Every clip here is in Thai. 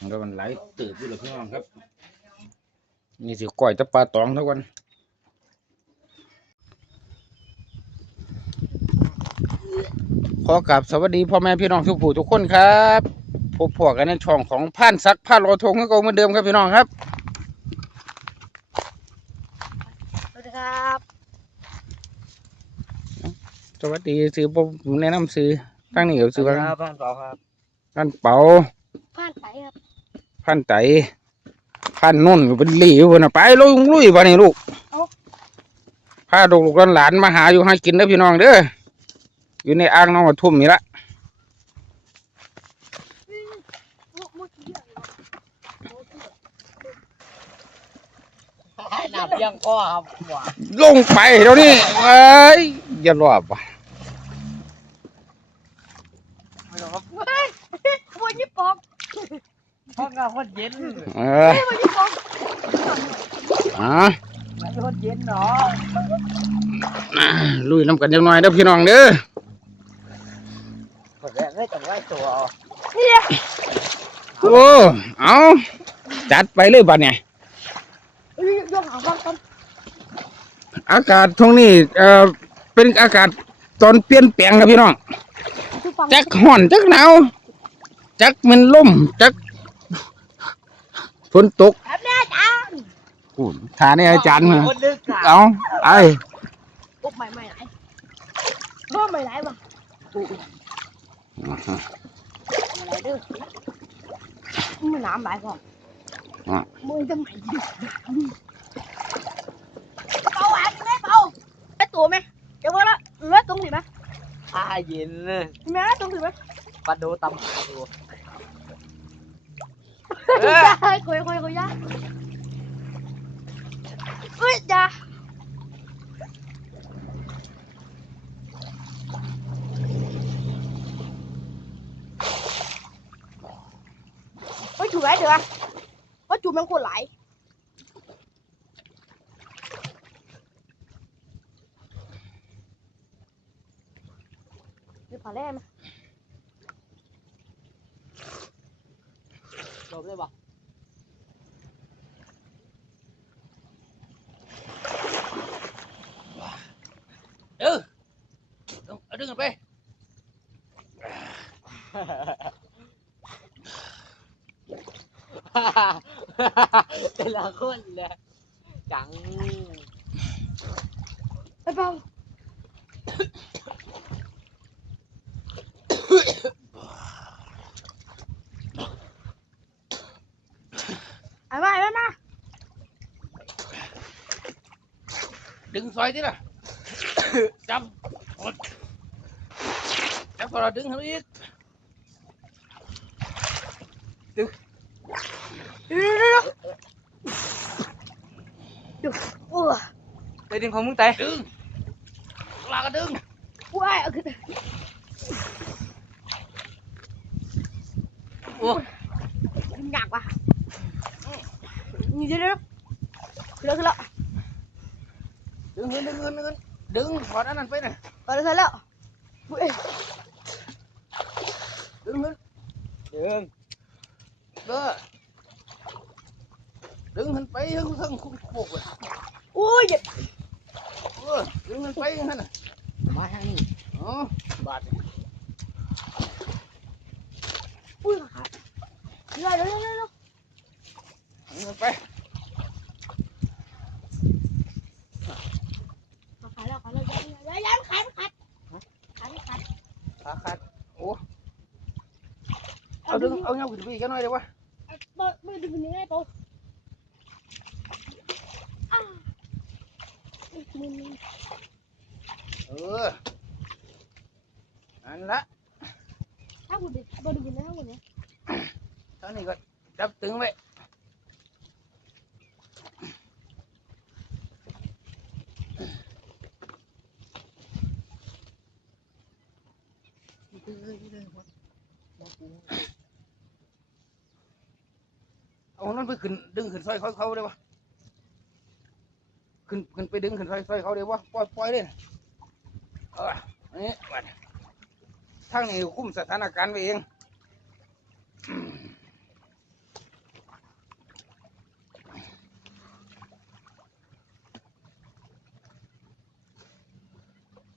มันก็มันไหลตื่นอยู่เลยพี่น้องครับ นี่สิก้อยแตะปลาตองทุกวันขอกราบสวัสดีพ่อแม่พี่น้องทุกผู้ทุกคนครับพบพวกกันในช่องของผ่านซักผ่านโลทงก็เหมือนเดิมครับพี่น้องครับสวัสดีครับสวัสดีซื้อผมแนะนำซื้อตั้งนี่ก็ซื้อว่าครับบ้านเปล่าครับพันเป๋าผ่านไปครับ พันไตพันนุ่นก็เป็นหลีอยู่นะไปลุยลุยไปนี่ลูกพาลูกลูกหลานๆมาหาอยู่ให้กินเด้อพี่น้องเด้ออยู่ในอ่างน้องกระทุ่มนี่ละมุกมุกเยอะเลยหนาเพียงก็ครับหวานลงไปเดี๋ยวนี้เอ้ยอย่ารอบว่ะไม่ต้องครับเฮ้ยขโมยยิบปอก ห้องงานโคตรเย็นเออขโมยยิบปอกอ่างานโคตรเย็นเนาะลุยน้ำกันจังหน่อยเด้อพี่น้องเด้อหมดแรงได้แต่ว่าตัวเนี่ยโอ้เอาจัดไปเลยบัดเนี่ยเอ้ยยกหางฟังกันอากาศทงนี้เอ่อเป็นอากาศตอนเปลี่ยนแปลงครับพี่น้องคือฟังจักห่อนจักหนาวจักมันล่มจัก ฝนตกแบบนี้อาจารย์อู้ฐานนี่อาจารย์มาคนนึกอะเอาไอ้ปุ๊บใหม่ใหม่ไหนร่วมใหม่ไหนบ้างอะไรดื้อมือน้ำไหลก่อนมือจะใหม่ดิเป่าอะไม่เป่าไอตัวไหมเดี๋ยวว่าละเลือดตรงสิไหมอาเย็นเลยแม่ตรงสิไหมปลาโดตำปลาโด คุยคุยคุยคุยยะเอ้ยจ้าเฮ้ยถูกไหมเดี๋ยวอะว่าจูบมันคนไหลายเดี๋ยวผ่าแร่ไหม จบเลยปะเออเอาดึงกันไป แต่ละคนเลยจังไอ้เปล่าไอ้มาไอ้มาดึงซอยที่ละจับกดจับพอเราดึงทำอีกเดี๋ยวเดี๋ยวเดี๋ยวเดี๋ยวโอ้ยไปดึงของมึงไตดึงลากก็ดึง โอ้ยเอาขึ้นโอ้หนักว่ะนี่เดี๋ยวเดี๋ยวเดี๋ยวขึ้นแล้วดึงเงินดึงเงินดึงเงินดึง ถอดอันนั้นไปน่ะขึ้นแล้วขึ้นแล้วเฮ้ยดึงเงินดึงเด้อดึงเงินไปทั้งทั้งคุกโคกเลยโอ้ยเจ็บเออดึงเงินไปอย่างนั้นน่ะมาทางนี้อ๋อบาดอุ้ยขาดเดี๋ยวเดี๋ยวเดี๋ยวเดี๋ยวดึงเงินไปขาดแล้วขาดแล้วยันยันขาดขาดขาดขาดขาขาดโอ้เอาดึงเอาเงาขึ้นไปอีกหน่อยเดี๋ยววะไม่ไม่ดึงยังไงเปล่าอ้าว มึงเอออันละถ้าคุณดิบดึงนะคุณเนี่ยท่านี้ก็จับตึงไว้เอานั่นไปขึ้นดึงขึ้นซอยเขาเขาได้ปะ ขึ้นขึ้นไปดึงขึ้นซอยซอยเขาเดี๋ยววะปล่อยปล่อยเลยเออนี่มัทางนี้คุ้มสถานการณ์ไปเอง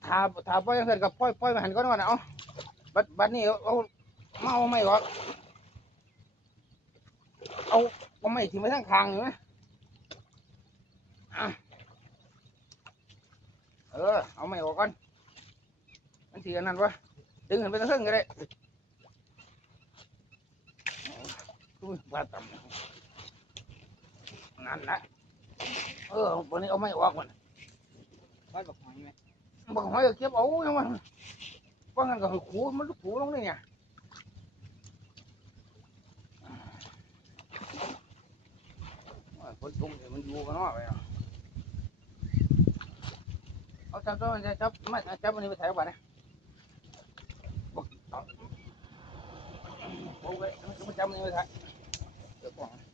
ถาถาปล่อยเสร็จกับปล่อยปล่อยมาหันก้อนก่อนเอาบัดบัดนี่เอาเมาไม่หรอกเอาก็ไม่ถึงไปทั้งคางเลยู่น อันนั้นวะดึงขึ้นไปตั้งครึ่งก็ได้อุ้ยว่าต่ำนั่นนะเออวันนี้เอาไม่ออกมันบ้านบอกหอยไหมบางหอยก็เก็บเอาอย่างมันบางอันก็ให้ขูมันขูลงนี่เนี่ยโอ้ยคนตรงเนี่ยมันอยู่กันเนาะไปเนาะเอาจับตัวมันจะจับไม่จับมันนี่ไปถ่ายบ้านนะบอกเอาเอาไปมันจับมันนี่ไปถ่าย เดี๋ยวก่อนข้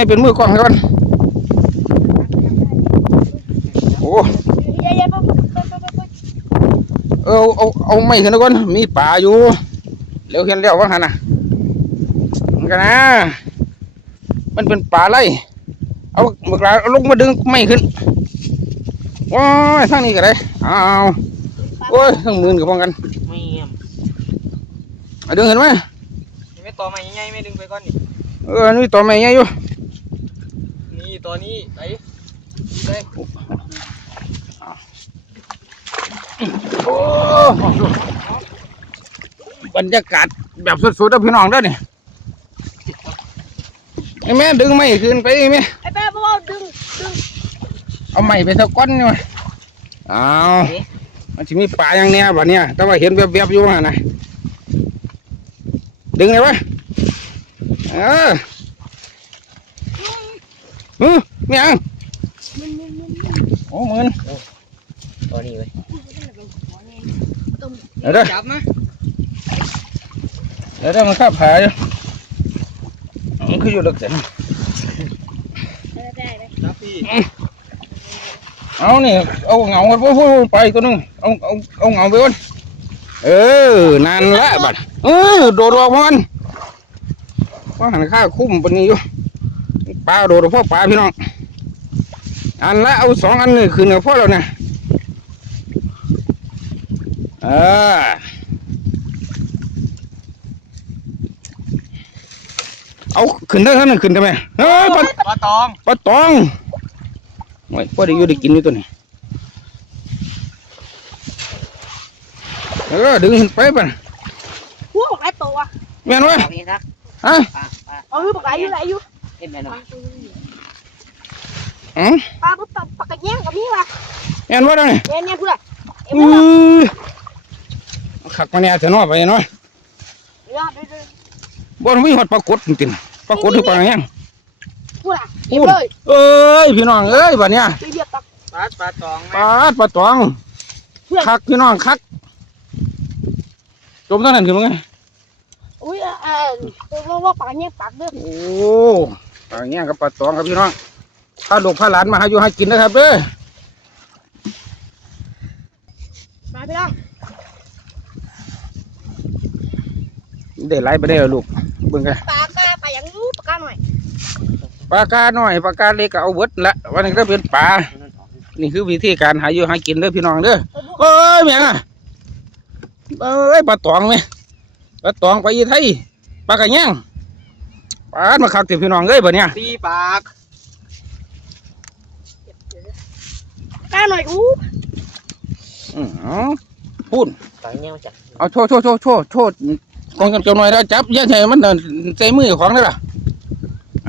างหลังเดี๋ยวไปให้เป็นมือกล้องให้ก่อนโอ้เย้เย้ปะปะปะปะปะเออเอาเอาเอาไม่ขึ้นแล้วก่อนมีป่าอยู่เร็วเห็นแล้วว่าหันน่ะมันกันนะมันเป็นป่าไรเอาเมื่อกี้เอาลงมาดึงไม่ขึ้นว้ายทางนี้ก็ได้อ้าวโอ้ยทั้งมือกับพองกันไม่เงียบเอาดึงเห็นไหมไม่ต่อใหม่ง่ายไม่ดึงไปก่อนนี่เออนี่ตัวไม่ใหญ่อยู่นี่ ตัวนี้ไปเลยโอ้บรรยากาศแบบสุดๆนะพี่น้องเด้อนี่ไอ้แม่ดึงไม่ขึ้นไปไอ้แม่ไอ้แป๊บบอกว่าดึงดึงเอาไม้ไปสักก้อนนี่มาอ้าวมันจะมีป่าอย่างเนี้ยบ่เนี่ยแต่ว่าเห็นแวบๆอยู่ว่านะดึงไงวะเออ ฮึไม่ยังมันมันมันโอ้เหมือนตัวนี้เว้ยตรงเดี๋ยวเด้อจับมาเดี๋ยวเด้อมันข้าผาอยู่มันคืออยู่ลึกเสียได้ได้ได้จับพี่เอานี่เอาเหงากันพูดไปตัวหนึงเอาเอาเอาเหงาไปก่อนเออนั่นละบัดเออโดดออกมากันว่าหันข้าคุ้มปานนี้อยู่ ปลาโดดพ่อปลาพี่น้อง อันละเอาสองอันนี่คืนกับพ่อเราเนี่ยเออเอาขึ้นได้เท่านั้นขึ้นได้ไหมเฮ้ยปลาปลาตองปลาตองโอ้ยพ่อได้อยู่ได้กินอยู่ตัวนี้เออดึงขึ้นไปป่ะหัวบอกไอ้ตัวแม่นวะปลาเองครับฮะปลาปลาเออบอกไอ้อยู่ไหนอยู่ เอ็นแม่หน่อยอืมปลาปุ๊บปลาปลากระแยงกับนี่ว่ะแม่นวะนั่นนี่เนี่ยเนี่ยเพื่อนเอ็มอืเพื่อนอขักมาเนี่ยเถอะเนาะไปเนาะยอดเลยบ่มีหอดปลากดจริงๆปลากดหรือปลาหยังพูดอะเอ็มเลยเอ้ยพี่น้องเอ้ยบัดเนี้ยเรียบตักปลาปลาตองปลาดปลาตองคักพี่น้องคักจมเท่านั้นคือมั้งไงอุ้ยเออตัวว่าปลากระแยงตักเด้อโอ้ ปลาเงี้ยกับปลาตองครับพี่น้องพาลูกพาหลานมาหาอยู่ให้กินนะครับเด้อมาพี่น้องได้ไล่ไปได้แล้วลูกเบิ่งกันปลากระปลาอย่างนู้ปลากระหน่อยปลากาหน่อยปลากาเล็กก็เอาเบิดละวันนี้ก็เป็นปลานี่คือวิธีการหาอยู่ให้กินเด้อพี่น้องเด้อเอ้ยแม่งอะเอ้ยปลาตองไหมปลาตองไปอีไทยปลากระย่าง ปลาดมาคักเต็มพี่น้องเอ้ยบ่เนี่ยตีปากปลากระหน่อยอู้อือเอาพูดปลาเงี้ยจ้ะเอาโชว์โชว์โชว์โชว์โชว์กองกันเจ้าหน่อยแล้วจับอยัดใส่มันเดินใส่มือของได้ล่ะ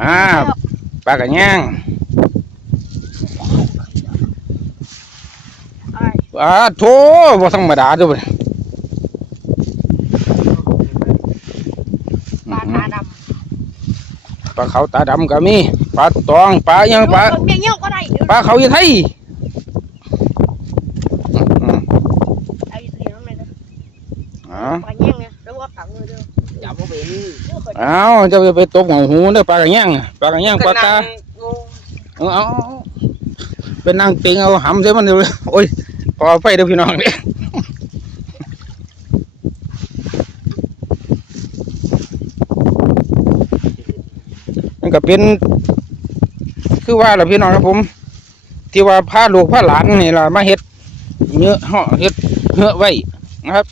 อ่าปลากระย่างไอ้ปลาโถบ่ธรรมดาเด้อบ่เนี่ย ปลาตาด ปลาเขาตาดำก็มีปลาตองปลาหยังำปลาเมียเงี้ยวก็ได้ปลาเขาอีไทยอืมไอ้สีน้ำเลยนะอ๋อปลาแยงเนี่ยแล้วว่าปลาเงยเด้อจับมาเป็นเด้อเคยเอาจะไปตบหัวหูเด้อปลากระย่างปลากระย่างปลากาเอาเอาเอาเป็นนางติงเอาหำใส่มันเดี๋ยวโอ้ยขอไฟเด้อพี่น้องเนี่ย มันก็เป็น คือว่าล่ะพี่น้องครับผม ที่ว่าพาลูกพาหลานนี่ล่ะมาเฮ็ดเนื้อห่อเฮ็ดเนื้อไว้นะครับ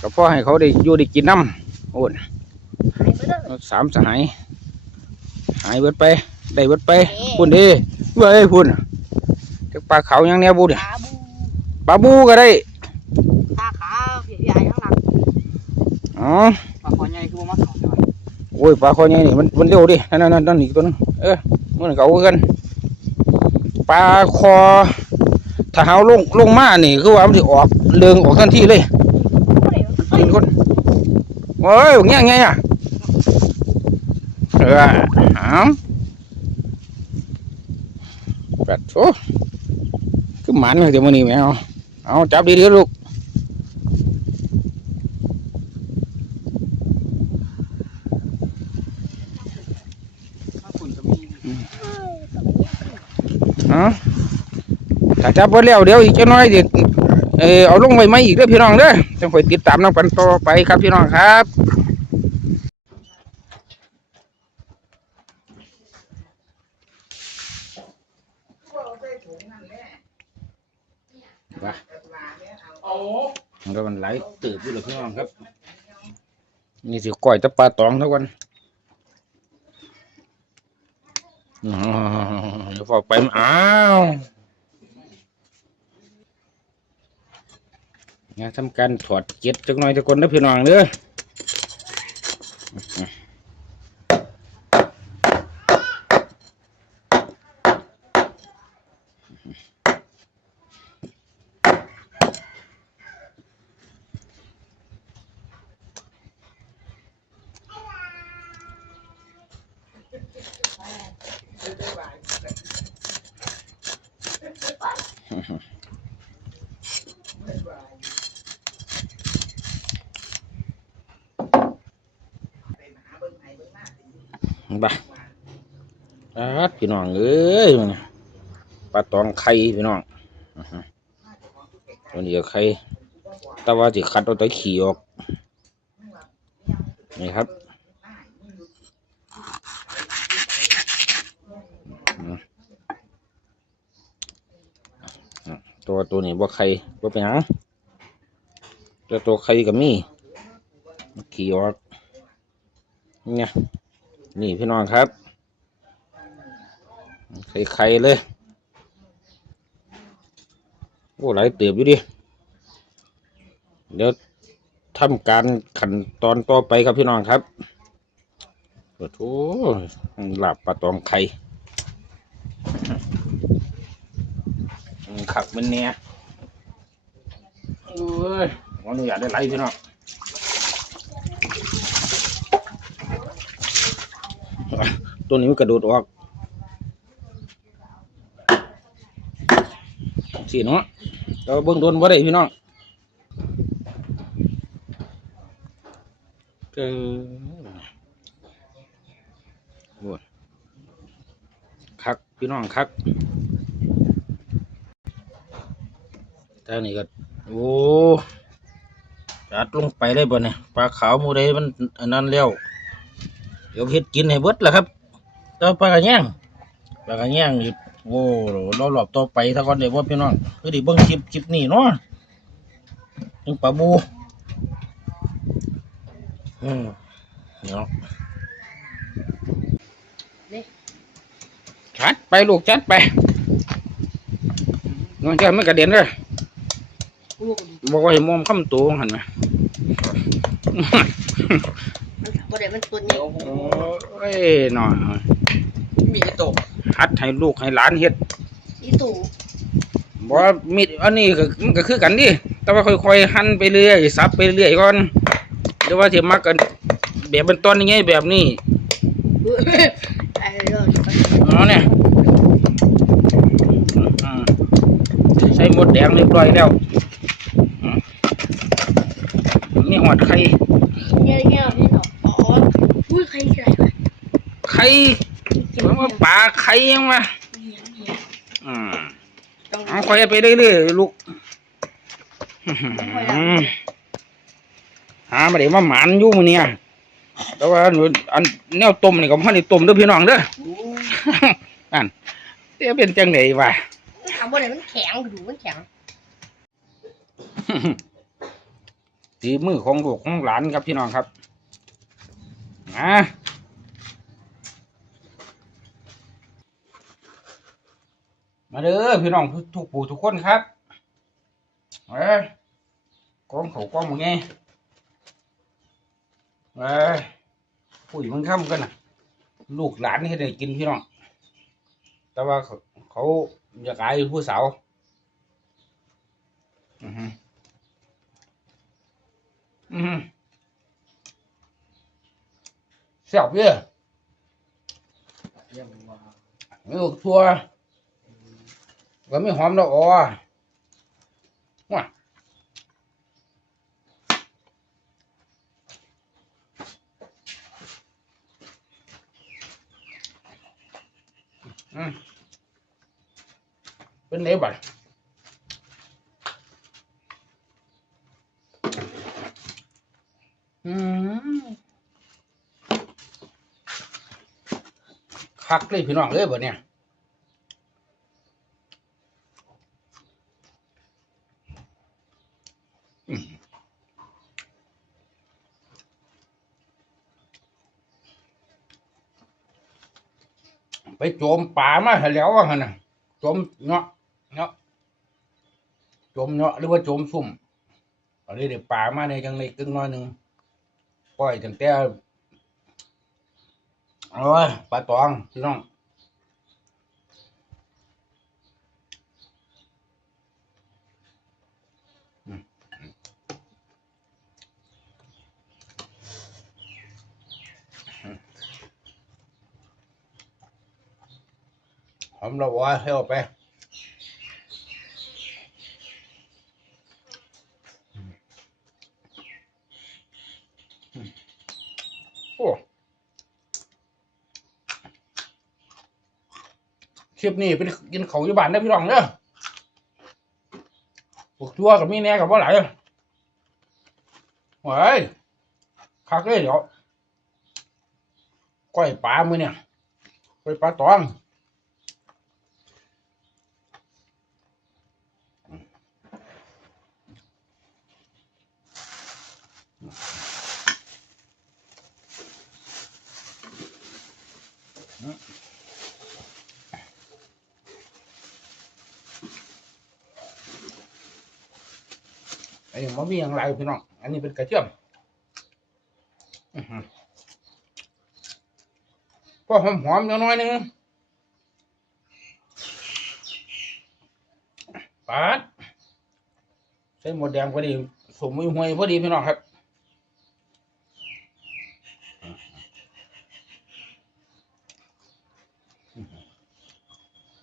ก็พอให้เขาได้อยู่ได้กินน้ำโอ้นหายไปเด้อสามสหายหายเบิดไป ได้เบิดไปพุ่นเดีเว้ยพุ่นจักปลาเขายังแนวบุญปลาบูปลาบูก็ได้ ตาขาวใหญ่ข้างหลัง อ๋อปลาคอใหญ่คือบ่มาเขาใช่ไหมโอ้ยปลาคอใหญ่นี่มันมันเร็วดินั่นนั่นนั่นอีกตัวนึงเออมันเก่ากันปลาคอถ้าเฮาลงลงมานี่คือว่ามันสิออกเรืองออกทันทีเลยก็ได้กินคนโอ้ยเงี้ยเงี้ยอะเออเอาแบบโอ้คือหมันเลยเดี๋ยวมันนี่แมวเอาจับดีๆลูก ถ้าคุณจะมี เอา ถ้าจับไว้แล้วเดี๋ยวอีกจะน้อยเดี๋ยวเออเอาลงไว้ไหมอีกเด้อพี่น้องเด้อจังคอยติดตามน้ำกันต่อไปครับพี่น้องครับว่ามันก็มันไหลตื่นอยู่เลยพี่น้องครับ นี่สิก้อยแตะปลาตองทุกวันอ๋อเดี๋ยวพอไปอ้าว งานทำการถอดเก็ดจักหน่อยจะกคนนะพี่น้องเด้อ บ้าอ่าพี่น้องเอ้ยมันปลาตองไข่พี่น้องอื้อหือตัวนี้ก็ไข่แต่ว่าสิคัดเอาแตัวขี้ออกนี่ครับตัวตัวนี้ว่าใครว่าเป็นหยังแต่ตัวใครก็มีขี่ออกเนี่ย นี่พี่น้องครับไข่ไข่เลย โอ้หลายเติบอยู่ดิ เดี๋ยวทำการขั้นตอนต่อไปครับพี่น้องครับโอ้โหหลับปลาตองไข่ขักมันเนี่ยโอ้ยวันนี้อยากได้ไรพี่น้อง ตัวนี้มันกระโดดออกสิเนาะเราเบิ่งโดนบ่าได้พี่น้องเออโอ้ยคักพี่น้องคักทางนี้ก็โอ้จัดลงไปเลยบ่เนี่ยปลาขาวมูใดมันอันนั้นแล้ว เดี๋ยวเฮ็ดกินให้เบิดล่ะครับต่อปลากระแยงปลากระแยงนี่โอ้เราหลอบต่อไปถ้าก่อนเดี๋ยวว่าพี่น้องคือดิเบิ่งคลิปคลิปนี้เนาะถึงปลาบูอืมเนาะชัดไปลูกชัดไปน้องจ้าไม่กระเด็นเลยบอกว่าให้มอมคำตัวหันไหม บ่ได้มันตัวนี้โอ้ยหน่อยมีไอ้ตกหัดให้ลูกให้หลานเฮ็ดอีตู่บอกว่ามีดอันนี้ก็มันก็คือกันดิแต่ว่าค่อยๆหั่นไปเรื่อยสับไปเรื่อยก่อนหรือว่าที่มักกันแบบเป็นตอนยังไงแบบนี้ไอ้เรื่องอ๋อเนี่ยอืมใส่หมดแดงเรียบร้อยแล้วอืมนี่หอดไข่ เงี้ยเงี้ยนี่เนาะอ๋ออุ้ยใครใคร ไข่ มันว่าปลาไข่ยังวะเนี่ยอืมต้องเอาค่อยไปเรื่อยๆลูกอืมหามาเดี๋ยวมาหมานอยู่มื้อเนี่ยแต่ว่าหนูอันแนวต้มนี่ก็พ่อนี่ต้มเด้อพี่น้องเด้อนั่นเดี๋ยวเป็นจังไดวะถามบ่ได้มันแข็งดูมันแข็งตีมือของลูกของหลานครับพี่น้องครับนะ มาเด้อพี่น้องทุกผู้ทุกคนครับเอ้ยกองเขากองมึงไงเอ้ยผู้หญิงมันข้ามกันนะลูกหลานให้ได้กินพี่น้อง แต่ว่าเขาเขาอยากอายผู้สาวอือฮึอืมแซ่บเยอะไม่ออกทัว ก็ไม่หอมดอกอ๋อว้าอืมเป็นไงบ้างอืมคักเลยพี่น้องเลยบ่เนี่ยอืมไปโจมป่ามาให้แล้วอะหั่นน่ะโจมเนาะเนาะโจมเนาะหรือว่าโจมซุ่มอันนี้เดี๋ยวป่ามาในจังในกึ่งน้อยหนึ่งปล่อยตั้งแต่โอ้ยปลาตองพี่น้อง หอมละวะให้ออกไปโอ้คลิปนี้เป็นกินเขาวอยู่บ้านได้พี่รองเด้อพวกทัวกับมีแน่กับว่าไหลายว้ยคักเลยเดี๋ยวก้อยปลามือเนี่ยก้อยปลาตอง ไอ้มะมีอย่างไรพี่น้อง อันนี้เป็นกระเทียมอื้อหือพอหอมหอมๆอยน้อยนึงปาดใส่หมดแดงพอดีสมมือหวยพอดีพี่น้องครับ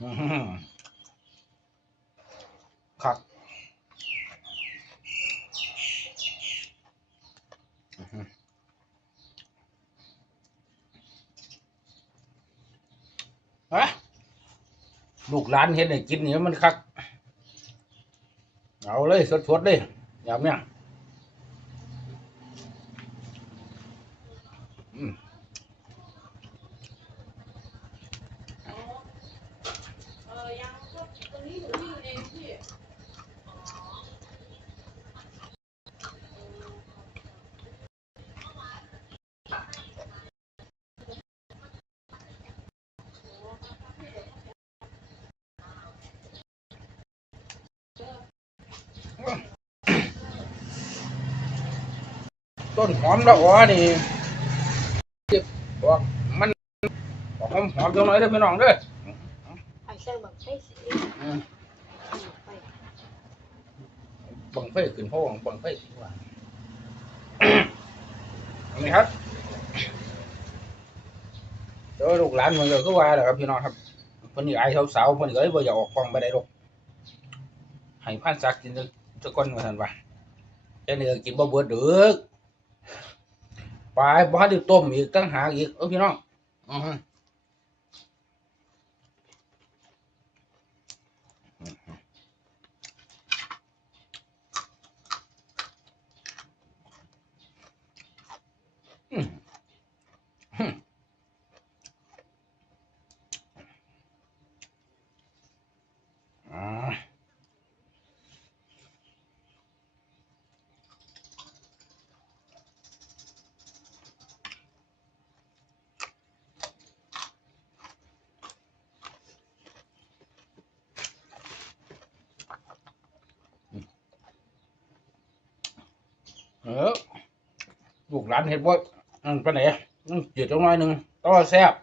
อื้อหือครับอื้อหือฮะ ร้านเห็นไอ้กินนี่มันคัก เอาเลยสดๆเลยอย่าเมี่ยงอืม เออยังก็ตรงนี้อยู่นี่เองพี่ ต้นหอมละอ๋อนี่เก็บออกมันออกหอมหอมๆจังหน่อยเด้อพี่น้องเด้อไอ้เส้นแบบไม่สีอืมไปบังไฟขึ้นเพราะว่าบังไฟดีกว่าอันนี้ครับเดี๋ยวลูกหลานมันก็คือว่าแหละครับพี่น้องครับเพิ่นนี่อายสาวๆเพิ่นก็เลยบ่อยากออกกล้องไปได้หรอกให้พันสักกินสักคนว่าซั่นว่าแต่นี่ก็กินบ่เบิดเด้อ ปลาบ่ทันได้ต้มอีกตั้งหากอีกเออพี่น้องอืออ่า เออลูกหลานเห็ดบ่อันไปไหนอืมจืดจังหน่อยหนึ่งต้องแซ่บ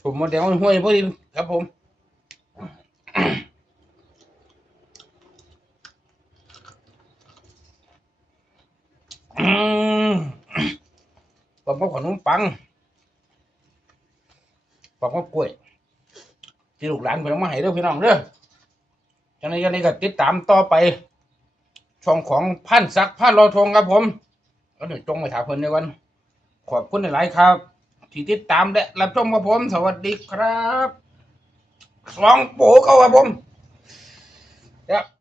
สมมติเดี๋ยวห้วยพอดีครับผมผมก็ขนมปังผมก็กล้วยที่ลูกหลานเพิ่นเอามาให้เด้อพี่น้องเด้อจังได๋จังได๋ก็ติดตามต่อไป ช่องของพันศักดิ์พันรอทงครับผมก็เดี๋ยวจงไปถามเพิ่นในวัน ขอบคุณหลายครับ ที่ติดตามและรับชมครับผม สวัสดีครับสองโปเข้าครับผม